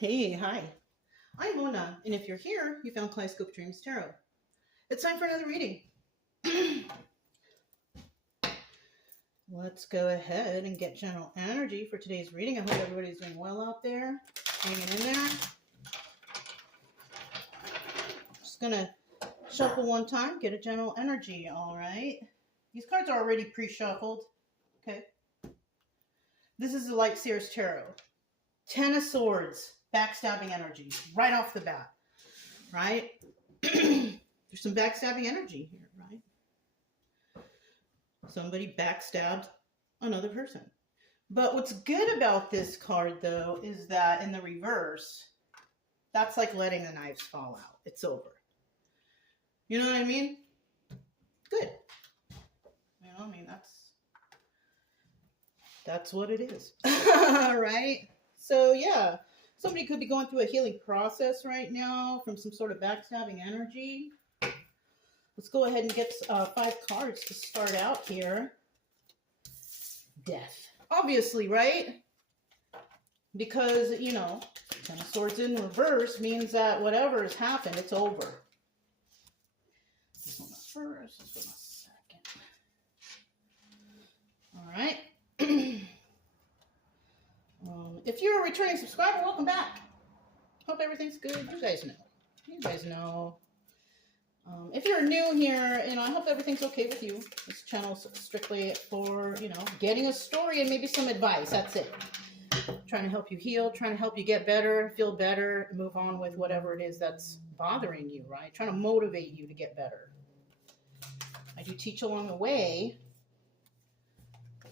Hey, hi. I'm Mona, and if you're here, you found Kaleidoscope Dreams Tarot. It's time for another reading. Let's go ahead and get general energy for today's reading. I hope everybody's doing well out there, hanging in there. Just gonna shuffle one time, get a general energy, all right? These cards are already pre-shuffled, okay? This is the Light Seers Tarot. 10 of Swords, backstabbing energy, right off the bat, right? There's some backstabbing energy here, right? Somebody backstabbed another person. But what's good about this card, though, is that in the reverse, that's like letting the knives fall out. It's over. You know what I mean? Good. You know, I mean, that's what it is. Right? So, yeah. Somebody could be going through a healing process right now from some sort of backstabbing energy. Let's go ahead and get 5 cards to start out here. Death. Obviously, right? Because, you know, 10 of Swords in reverse means that whatever has happened, it's over. This one was first, this one was second. All right. If you're a returning subscriber, welcome back. Hope everything's good. You guys know. You guys know. If you're new here, you know, I hope everything's okay with you. This channel's strictly for, you know, getting a story and maybe some advice. That's it. Trying to help you heal, trying to help you get better, feel better, move on with whatever it is that's bothering you, right? Trying to motivate you to get better. I do teach along the way,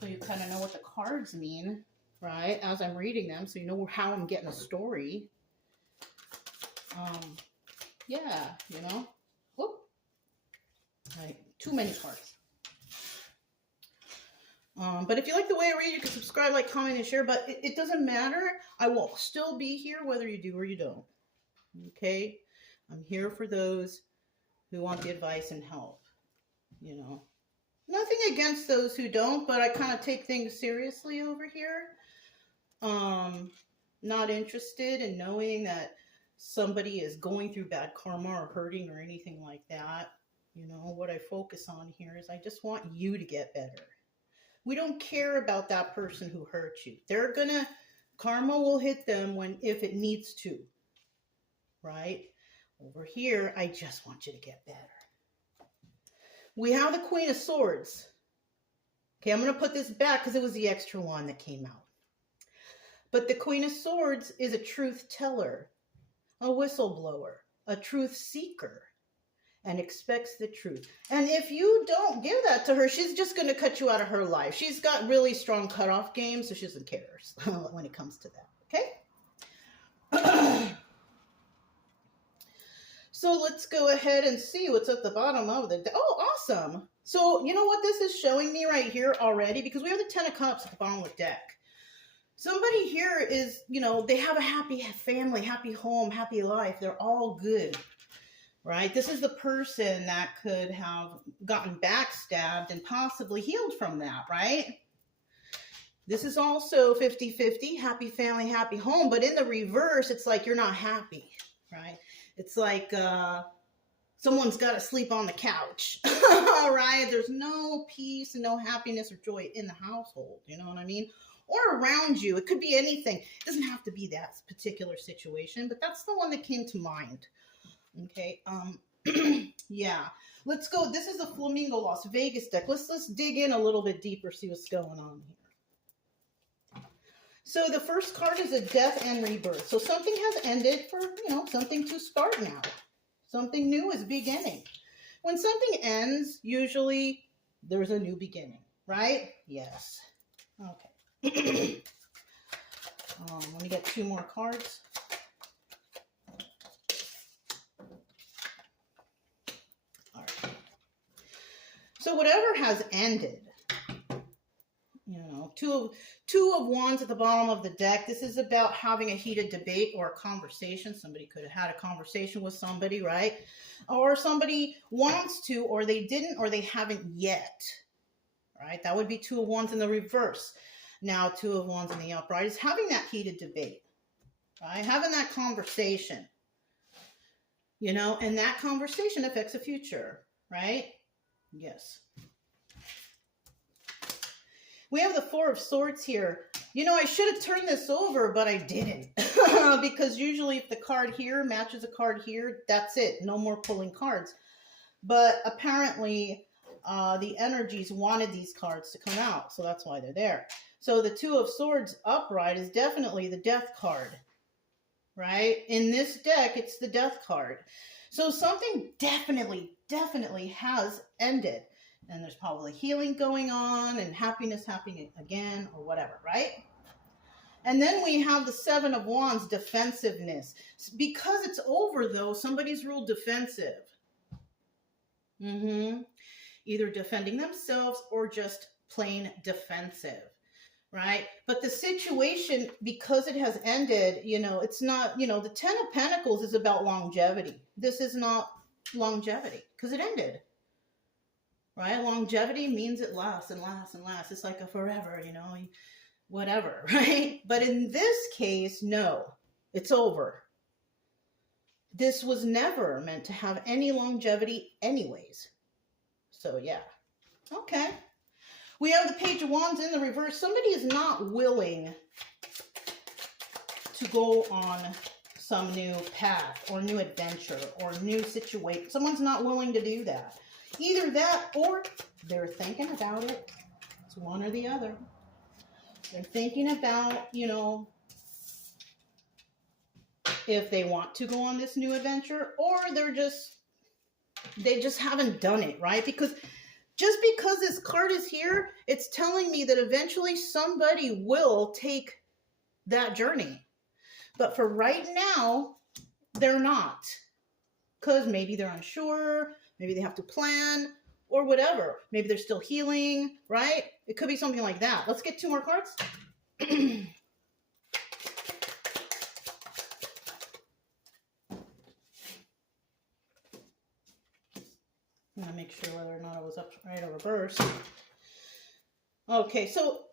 so you kind of know what the cards mean, right? As I'm reading them, so you know how I'm getting a story. Yeah, you know. Whoop. Right, too many cards. But if you like the way I read, you can subscribe, like, comment, and share. But it doesn't matter. I will still be here whether you do or you don't. Okay? I'm here for those who want the advice and help. You know, nothing against those who don't, but I kind of take things seriously over here. Not interested in knowing that somebody is going through bad karma or hurting or anything like that. You know, what I focus on here is I just want you to get better. We don't care about that person who hurt you. Karma will hit them if it needs to, right? Over here, I just want you to get better. We have the Queen of Swords. Okay, I'm going to put this back because it was the extra one that came out. But the Queen of Swords is a truth teller, a whistleblower, a truth seeker, and expects the truth. And if you don't give that to her, she's just going to cut you out of her life. She's got really strong cutoff games, so she doesn't care when it comes to that, okay? So let's go ahead and see what's at the bottom of the deck. Oh, awesome. So you know what this is showing me right here already? Because we have the 10 of Cups at the bottom of the deck. Somebody here is, you know, they have a happy family, happy home, happy life. They're all good, right? This is the person that could have gotten backstabbed and possibly healed from that, right? This is also 50-50, happy family, happy home. But in the reverse, it's like you're not happy, right? It's like someone's got to sleep on the couch, all right? There's no peace and no happiness or joy in the household, you know what I mean? Or around you. It could be anything. It doesn't have to be that particular situation, but that's the one that came to mind. Okay, yeah. Let's go. This is a Flamingo Las Vegas deck. Let's dig in a little bit deeper, see what's going on here. So the first card is a death and rebirth. So something has ended for, you know, something to start now. Something new is beginning. When something ends, usually there's a new beginning, right? Yes. Okay. Let me get 2 more cards. All right. So whatever has ended, you know, two of Wands at the bottom of the deck. This is about having a heated debate or a conversation. Somebody could have had a conversation with somebody, right? Or somebody wants to, or they didn't, or they haven't yet, right? That would be 2 of Wands in the reverse. Now 2 of Wands in the upright is having that heated debate. right? Having that conversation, you know, and that conversation affects the future, right? Yes. We have the Four of Swords here. You know, I should have turned this over, but I didn't. Because usually if the card here matches a card here, that's it. No more pulling cards. But apparently the energies wanted these cards to come out. So that's why they're there. So the Two of Swords upright is definitely the Death card. Right? In this deck, it's the Death card. So something definitely has ended. And there's probably healing going on and happiness happening again or whatever, right? And then we have the Seven of Wands, defensiveness. Because it's over, though, somebody's real defensive. Either defending themselves or just plain defensive, right? But the situation, because it has ended, you know, it's not, you know, the Ten of Pentacles is about longevity. This is not longevity because it ended. Right? Longevity means it lasts and lasts and lasts. It's like a forever, you know, whatever, right? But in this case, no, it's over. This was never meant to have any longevity anyways. So yeah. Okay. We have the Page of Wands in the reverse. Somebody is not willing to go on some new path or new adventure or new situation. Someone's not willing to do that. Either that or they're thinking about it. It's one or the other. They're thinking about, you know, if they want to go on this new adventure, or they just haven't done it, right? Because just because this card is here, it's telling me that eventually somebody will take that journey. But for right now, they're not. Because maybe they're unsure. Maybe they have to plan or whatever. Maybe they're still healing, right? It could be something like that. Let's get 2 more cards. I'm going to make sure whether or not it was upright or reverse. Okay, so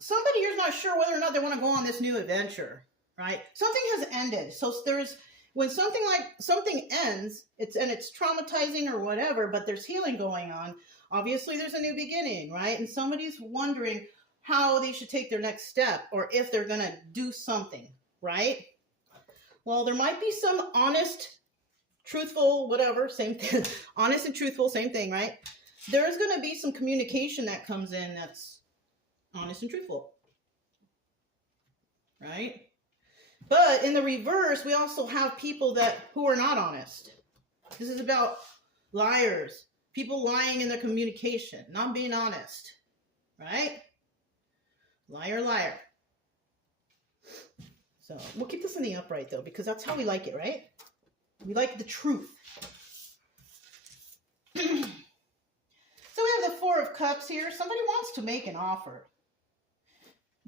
somebody here's not sure whether or not they want to go on this new adventure, right? Something has ended. So there's... When something ends, it's traumatizing or whatever, but there's healing going on, obviously there's a new beginning, right? And somebody's wondering how they should take their next step or if they're going to do something, right? Well, there might be some honest, truthful, whatever, same thing. Honest and truthful, same thing, right? There's going to be some communication that comes in that's honest and truthful, right? But in the reverse, we also have people who are not honest. This is about liars, people lying in their communication, not being honest, right? Liar, liar. So we'll keep this in the upright, though, because that's how we like it, right? We like the truth. So we have the Four of Cups here. Somebody wants to make an offer.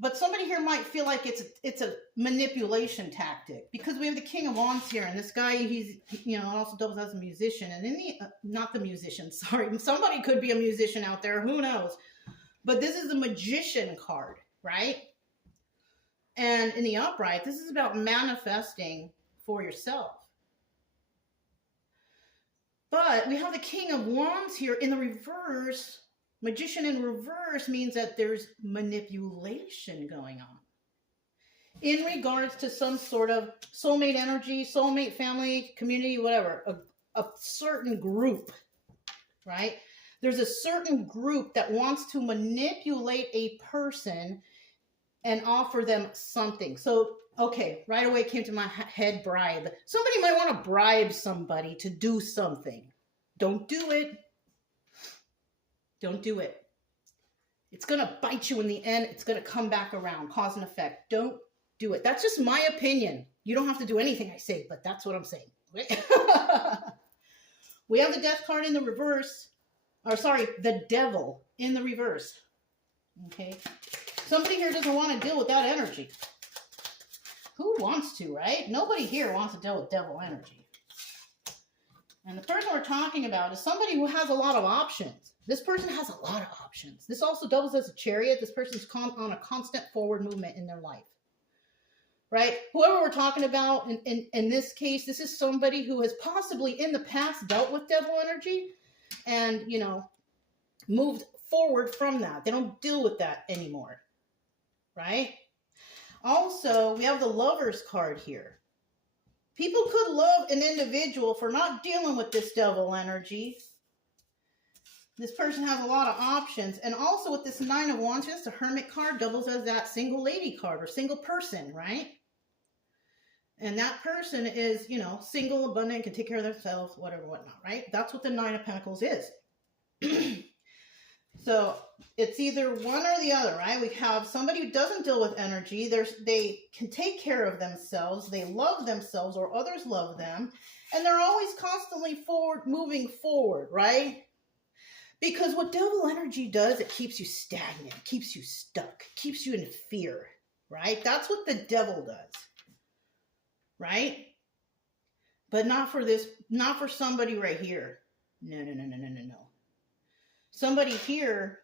But somebody here might feel like it's a manipulation tactic because we have the King of Wands here, and this guy, he's, you know, also doubles as a musician. And in the not the musician, sorry, somebody could be a musician out there, who knows? But this is the Magician card, right? And in the upright, this is about manifesting for yourself. But we have the King of Wands here in the reverse. Magician in reverse means that there's manipulation going on in regards to some sort of soulmate energy, soulmate family, community, whatever, a certain group, right? There's a certain group that wants to manipulate a person and offer them something. So, okay, right away came to my head, bribe. Somebody might want to bribe somebody to do something. Don't do it. Don't do it. It's going to bite you in the end. It's going to come back around, cause and effect. Don't do it. That's just my opinion. You don't have to do anything I say, but that's what I'm saying. We have the Death card in the reverse. Or sorry, the Devil in the reverse. Okay. Somebody here doesn't want to deal with that energy. Who wants to, right? Nobody here wants to deal with devil energy. And the person we're talking about is somebody who has a lot of options. This person has a lot of options. This also doubles as a Chariot. This person's on a constant forward movement in their life. right? Whoever we're talking about in this case, this is somebody who has possibly in the past dealt with devil energy and, you know, moved forward from that. They don't deal with that anymore, right? Also, we have the Lovers card here. People could love an individual for not dealing with this devil energy. This person has a lot of options. And also with this Nine of Wands, just a Hermit card doubles as that single lady card or single person, right? And that person is, you know, single, abundant, can take care of themselves, whatever, whatnot, right? That's what the Nine of Pentacles is. So it's either one or the other, right? We have somebody who doesn't deal with energy. They can take care of themselves. They love themselves or others love them. And they're always constantly moving forward, right? Because what devil energy does, it keeps you stagnant, keeps you stuck, keeps you in fear, right? That's what the devil does, right? But not for this, not for somebody right here. No. Somebody here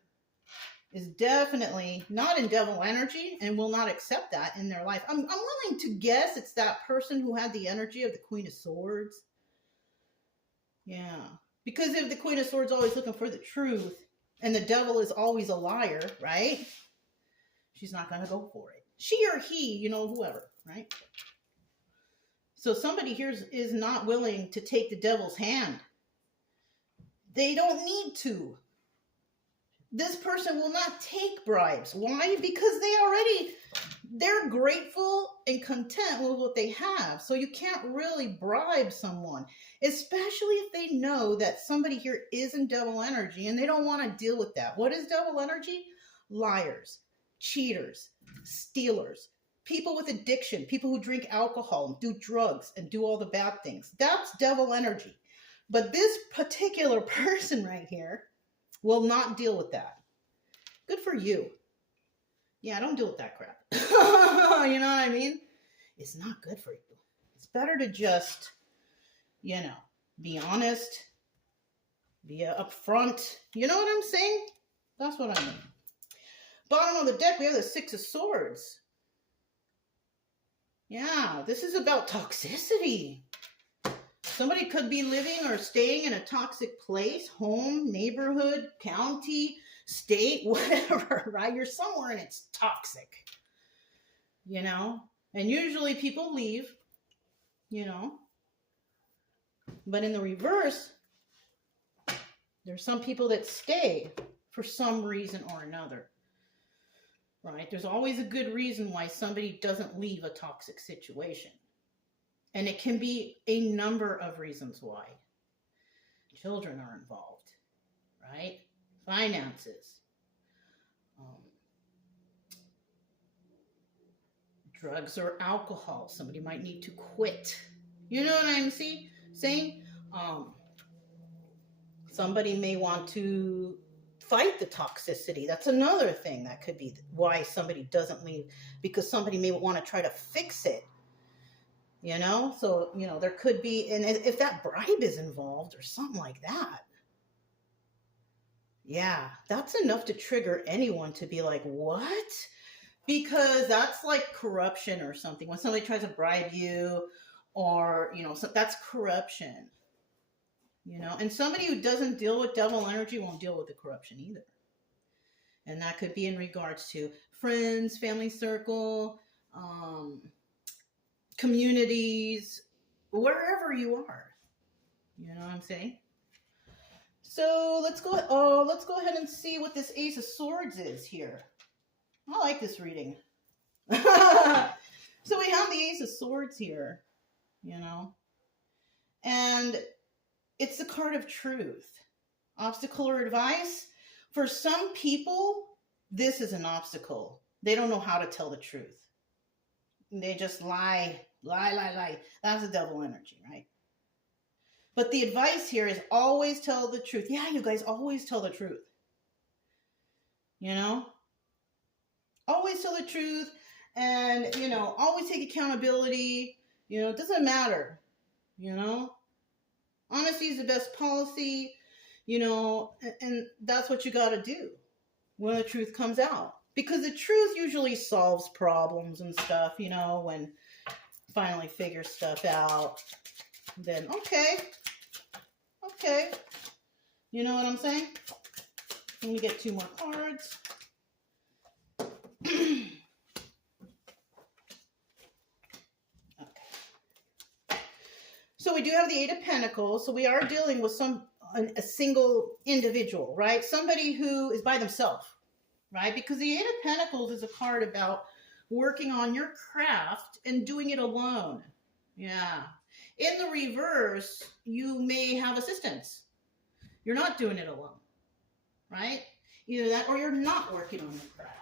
is definitely not in devil energy and will not accept that in their life. I'm willing to guess it's that person who had the energy of the Queen of Swords. Yeah. Because if the Queen of Swords is always looking for the truth and the devil is always a liar, right? She's not going to go for it. She or he, you know, whoever, right? So somebody here is not willing to take the devil's hand. They don't need to. This person will not take bribes. Why? Because they're grateful and content with what they have. So you can't really bribe someone, especially if they know that somebody here is in devil energy and they don't want to deal with that. What is devil energy? Liars, cheaters, stealers, people with addiction, people who drink alcohol and do drugs and do all the bad things. That's devil energy. But this particular person right here will not deal with that. Good for you. Yeah, don't deal with that crap. You know what I mean? It's not good for you. It's better to just, you know, be honest, be upfront. You know what I'm saying? That's what I mean. Bottom of the deck, we have the Six of Swords. Yeah, this is about toxicity. Somebody could be living or staying in a toxic place, home, neighborhood, county, state, whatever, right? You're somewhere and it's toxic, you know? And usually people leave, you know? But in the reverse, there's some people that stay for some reason or another, right? There's always a good reason why somebody doesn't leave a toxic situation. And it can be a number of reasons why. Children are involved, right? Finances. Drugs or alcohol. Somebody might need to quit. You know what I'm saying? Somebody may want to fight the toxicity. That's another thing that could be why somebody doesn't leave. Because somebody may want to try to fix it. You know, so, you know, there could be, and if that bribe is involved or something like that, yeah, that's enough to trigger anyone to be like, what? Because that's like corruption or something. When somebody tries to bribe you or, you know, so that's corruption, you know, and somebody who doesn't deal with devil energy won't deal with the corruption either. And that could be in regards to friends, family circle, communities, wherever you are. You know what I'm saying? So let's go ahead and see what this Ace of Swords is here. I like this reading. So we have the Ace of Swords here, you know, and it's the card of truth. Obstacle or advice. For some people, this is an obstacle. They don't know how to tell the truth. They just lie. That's the devil energy, right? But the advice here is always tell the truth. Yeah, you guys always tell the truth. You know? Always tell the truth and, you know, always take accountability. You know, it doesn't matter. You know? Honesty is the best policy, you know, and that's what you got to do when the truth comes out. Because the truth usually solves problems and stuff, you know, when finally figure stuff out. Then, okay. You know what I'm saying? Let me get 2 more cards. Okay. So we do have the 8 of Pentacles. So we are dealing with a single individual, right? Somebody who is by themselves, right? Because the 8 of Pentacles is a card about working on your craft and doing it alone. Yeah. In the reverse, you may have assistance. You're not doing it alone, right? Either that or you're not working on your craft.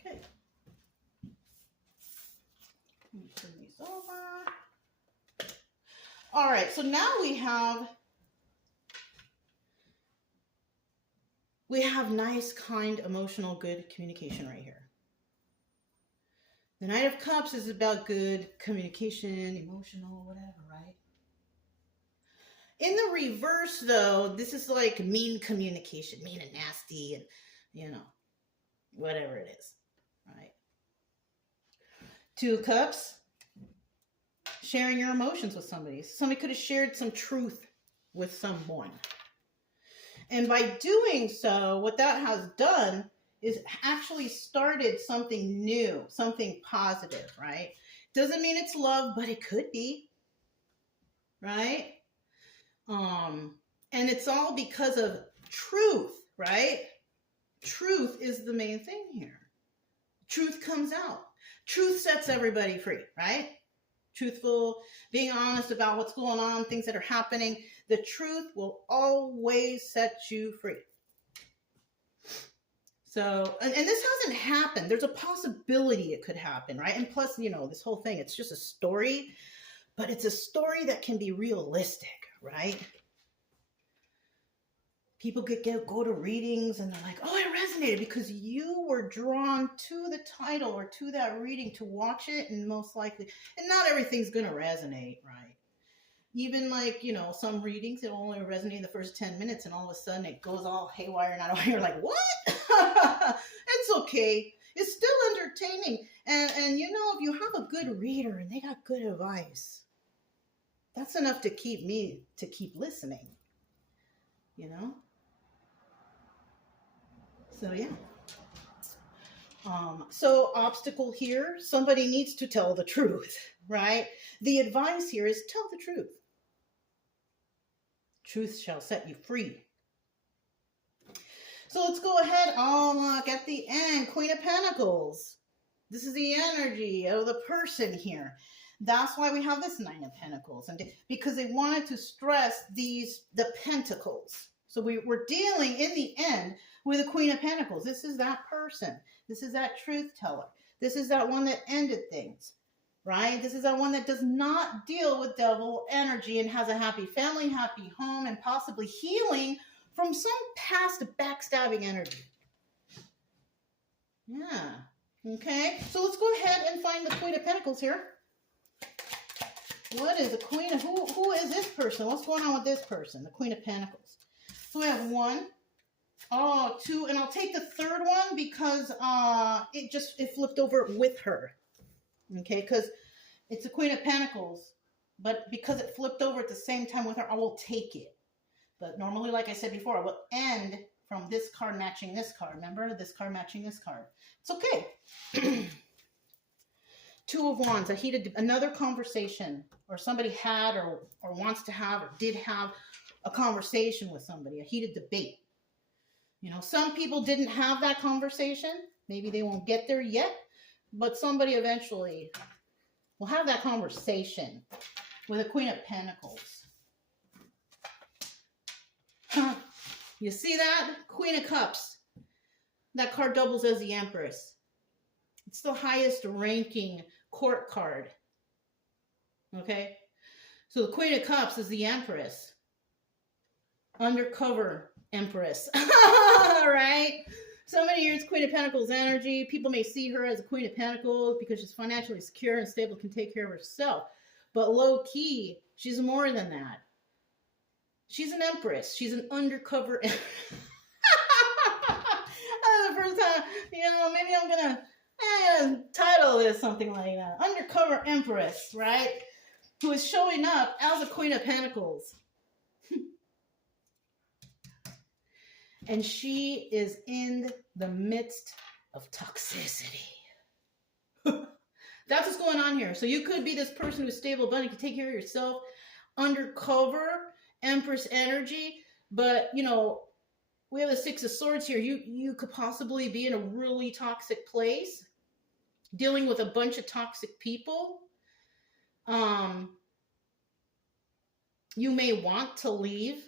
Okay. Let me turn these over. All right, so now we have nice, kind, emotional, good communication right here. The Knight of Cups is about good communication, emotional, whatever, right? In the reverse, though, this is like mean communication, mean and nasty, and, you know, whatever it is, right? 2 of Cups, sharing your emotions with somebody. Somebody could have shared some truth with someone. And by doing so, what that has done is actually started something new, something positive, right? Doesn't mean it's love, but it could be, right? And it's all because of truth, right? Truth is the main thing here. Truth comes out. Truth sets everybody free, right? Truthful, being honest about what's going on, things that are happening. The truth will always set you free. So, and this hasn't happened. There's a possibility it could happen, right? And plus, you know, this whole thing, it's just a story, but it's a story that can be realistic, right? People could go to readings and they're like, oh, it resonated because you were drawn to the title or to that reading to watch it, and most likely, and not everything's going to resonate, right? Even like, you know, some readings, it'll only resonate in the first 10 minutes and all of a sudden it goes all haywire and I don't hear like, what? It's okay. It's still entertaining. And you know, if you have a good reader and they got good advice, that's enough to keep listening, you know? So yeah. So obstacle here, somebody needs to tell the truth, right? The advice here is tell the truth. Truth shall set you free. So let's go ahead. Oh, look at the end. Queen of Pentacles. This is the energy of the person here. That's why we have this 9 of Pentacles. And because they wanted to stress the pentacles. So we're dealing in the end with the Queen of Pentacles. This is that person. This is that truth teller. This is that one that ended things. Right? This is that one that does not deal with devil energy and has a happy family, happy home, and possibly healing from some past backstabbing energy. Yeah. Okay. So let's go ahead and find the Queen of Pentacles here. What is the Queen of... Who is this person? What's going on with this person? The Queen of Pentacles. So we have 1, 2, and I'll take the third one because it flipped over with her. Okay, because it's the Queen of Pentacles, but because it flipped over at the same time with her, I will take it. But normally, like I said before, I will end from this card matching this card. Remember? This card matching this card. It's okay. 2 of Wands, a heated, another conversation, or somebody had or wants to have or did have a conversation with somebody, a heated debate. You know, some people didn't have that conversation. Maybe they won't get there yet. But somebody eventually will have that conversation with a Queen of Pentacles. Huh. You see that? Queen of Cups. That card doubles as the Empress. It's the highest ranking court card. Okay? So the Queen of Cups is the Empress. Undercover Empress. Right? Somebody here is Queen of Pentacles energy. People may see her as a Queen of Pentacles because she's financially secure and stable, can take care of herself. But low key, she's more than that. She's an empress. She's an undercover. The first time, you know, maybe I'm gonna title this something like that. Undercover Empress, right? Who is showing up as a Queen of Pentacles. And she is in the midst of toxicity. That's what's going on here. So you could be this person who's stable, but you can take care of yourself. Undercover Empress energy. But, you know, we have the Six of Swords here. You could possibly be in a really toxic place, dealing with a bunch of toxic people. You may want to leave,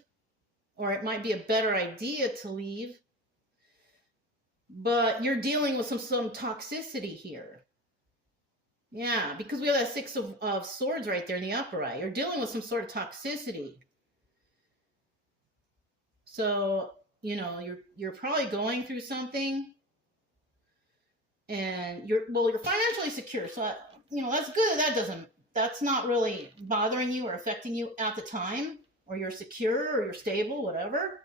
or it might be a better idea to leave, but you're dealing with some toxicity here. Yeah, because we have that Six of Swords right there in the upper right. You're dealing with some sort of toxicity. So, you know, you're probably going through something, and you're financially secure. So, you know, that's good. That's not really bothering you or affecting you at the time, or you're secure or you're stable, whatever.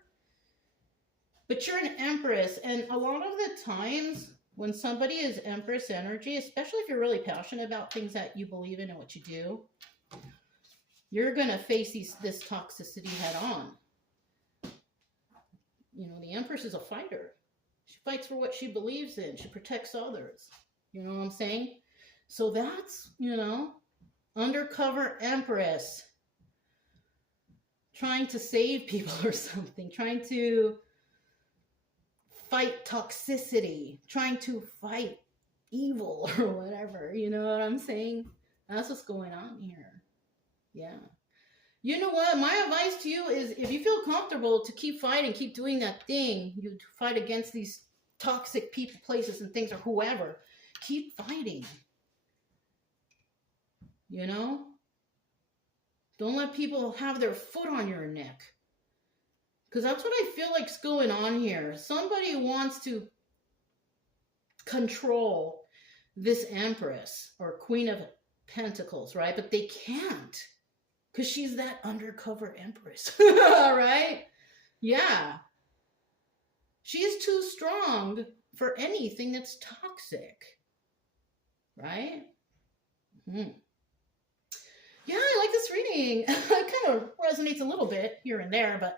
But you're an Empress, and a lot of the times when somebody is Empress energy, especially if you're really passionate about things that you believe in and what you do, you're going to face this toxicity head on. You know, the Empress is a fighter. She fights for what she believes in. She protects others. You know what I'm saying? So that's, you know, undercover Empress. Trying to save people or something. Trying to fight toxicity. Trying to fight evil or whatever. You know what I'm saying? That's what's going on here. Yeah. You know what? My advice to you is, if you feel comfortable to keep fighting, keep doing that thing, you fight against these toxic people, places, and things, or whoever, keep fighting. You know? Don't let people have their foot on your neck. Because that's what I feel like's going on here. Somebody wants to control this Empress or Queen of Pentacles, right? But they can't. Because she's that undercover Empress. All right? Yeah. She is too strong for anything that's toxic. Right? Yeah, I like this reading. It kind of resonates a little bit here and there, but,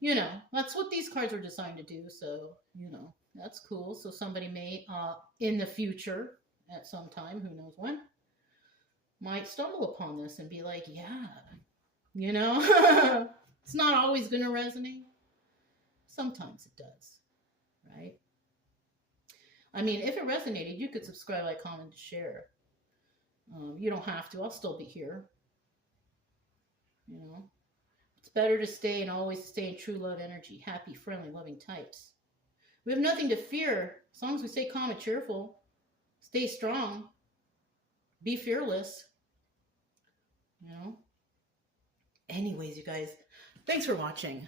you know, that's what these cards are designed to do. So, you know, that's cool. So somebody may, in the future, at some time, who knows when, might stumble upon this and be like, yeah, you know, it's not always going to resonate. Sometimes it does, right? I mean, if it resonated, you could subscribe, like, comment, share. You don't have to. I'll still be here. You know, it's better to stay and always stay in true love energy. Happy, friendly, loving types. We have nothing to fear as long as we stay calm and cheerful. Stay strong. Be fearless. You know? Anyways, you guys, thanks for watching.